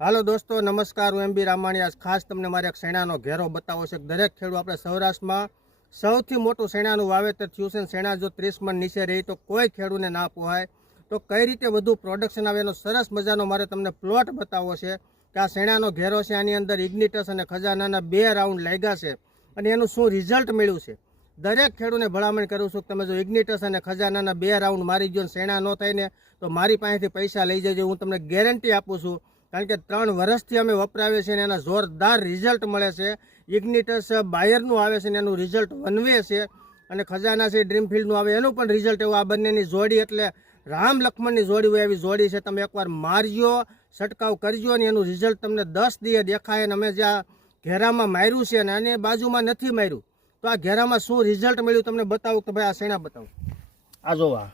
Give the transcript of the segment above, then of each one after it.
હાલો દોસ્તો, નમસ્કાર. હું એમ બી રામાણી. આજ ખાસ તમને મારે એક શેણાનો ઘેરો બતાવો છે. દરેક ખેડૂત આપણે સૌરાષ્ટ્રમાં સૌથી મોટું શેણાનું વાવેતર થયું છે શેણા જો ત્રીસ મણ નીચે રહી તો કોઈ ખેડૂને ના પોહાય. તો કઈ રીતે વધુ પ્રોડક્શન આવે એનો સરસ મજાનો મારે તમને પ્લોટ બતાવવો છે કે આ શેણાનો ઘેરો છે. આની અંદર ઇગ્નિટસ અને ખજાનાના બે રાઉન્ડ લાગ્યા છે અને એનું શું રિઝલ્ટ મળ્યું છે? દરેક ખેડૂને ભલામણ કરું છું કે તમે જો ઇગ્નિટસ અને ખજાનાના બે રાઉન્ડ મારી ગયો શેણા ન ને તો મારી પાસેથી પૈસા લઈ જજો. હું તમને ગેરંટી આપું છું કારણ કે ત્રણ વર્ષથી અમે વપરાવીએ છીએ અને એના જોરદાર રિઝલ્ટ મળે છે. ઇગ્નિટસ બાયરનું આવે છે ને એનું રિઝલ્ટ વનવે છે અને ખજાના છે ડ્રીમફિલ્ડનું આવે, એનું પણ રિઝલ્ટ એવું આ બંનેની જોડી એટલે રામ લક્ષ્મણની જોડી હોય એવી જોડી છે. તમે એકવાર મારજો છંટકાવ કરજો અને એનું રિઝલ્ટ તમને દસ દિવસ દેખાય અને અમે જે આ ઘેરામાં માર્યું છે અને આની બાજુમાં નથી માર્યું. તો આ ઘેરામાં શું રિઝલ્ટ મળ્યું તમને બતાવું કે ભાઈ આ શેણા બતાવું? આ જો આ.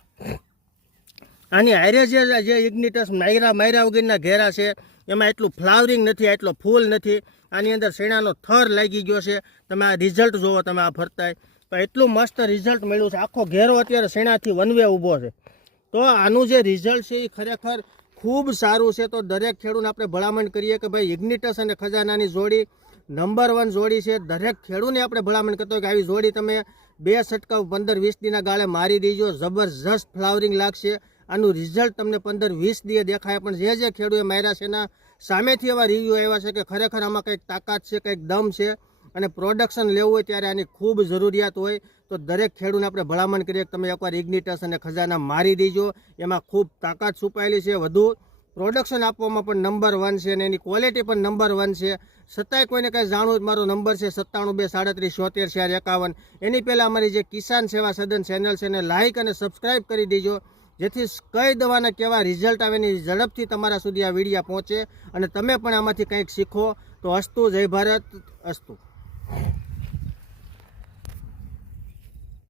આની હારે જે જે ઇગ્નિટસ માયરા માયરા વગરના ઘેરા છે, એમાં એટલું ફ્લાવરિંગ નથી, એટલો ફૂલ નથી. આની અંદર શેણાનો થર લાગી ગયો છે. તમે આ રિઝલ્ટ જોવો, તમે આ ફરતાય. તો એટલું મસ્ત રિઝલ્ટ મળ્યું છે. આખો ઘેરો અત્યારે શેણાથી વનવે ઊભો છે. તો આનું જે રિઝલ્ટ છે એ ખરેખર ખૂબ સારું છે. તો દરેક ખેડૂતને આપણે ભલામણ કરીએ કે ભાઈ ઇગ્નિટસ અને ખજાનાની જોડી નંબર વન જોડી છે. દરેક ખેડૂને આપણે ભલામણ કરતો કે આવી જોડી તમે બે છટકાવ પંદર વીસ દીના ગાળે મારી દેજો. જબરજસ્ત ફ્લાવરિંગ લાગશે. આનું રિઝલ્ટ તમને પંદર વીસ દીએ દેખાય. પણ જે જે ખેડૂએ માર્યા છે એના સામેથી એવા રિવ્યૂ આવ્યા છે કે ખરેખર આમાં કંઈક તાકાત છે, કંઈક દમ છે અને પ્રોડક્શન લેવું હોય ત્યારે આની ખૂબ જરૂરિયાત હોય. તો દરેક ખેડૂને આપણે ભલામણ કરીએ તમે એકવાર ઇગ્નિટસ અને ખજાના મારી દેજો. એમાં ખૂબ તાકાત છુપાયેલી છે વધુ. પ્રોડક્શન આપવામાં પણ નંબર વન છે અને એની ક્વોલિટી પણ નંબર વન છે. છતાંય કોઈને કાંઈ જાણવું મારો નંબર છે સત્તાણું બે સાડત્રીસ છોતેર ચાર એકાવન. એની પહેલાં અમારી જે કિસાન સેવા સદન ચેનલ છે એને લાઇક અને સબસ્ક્રાઇબ કરી દેજો. જેથી કઈ દવાના કેવા રિઝલ્ટ આવે એની ઝડપથી તમારા સુધી આ વિડીયા પહોંચે અને તમે પણ આમાંથી કંઈક શીખો. તો અસ્તુ, જય ભારત, અસ્તુ.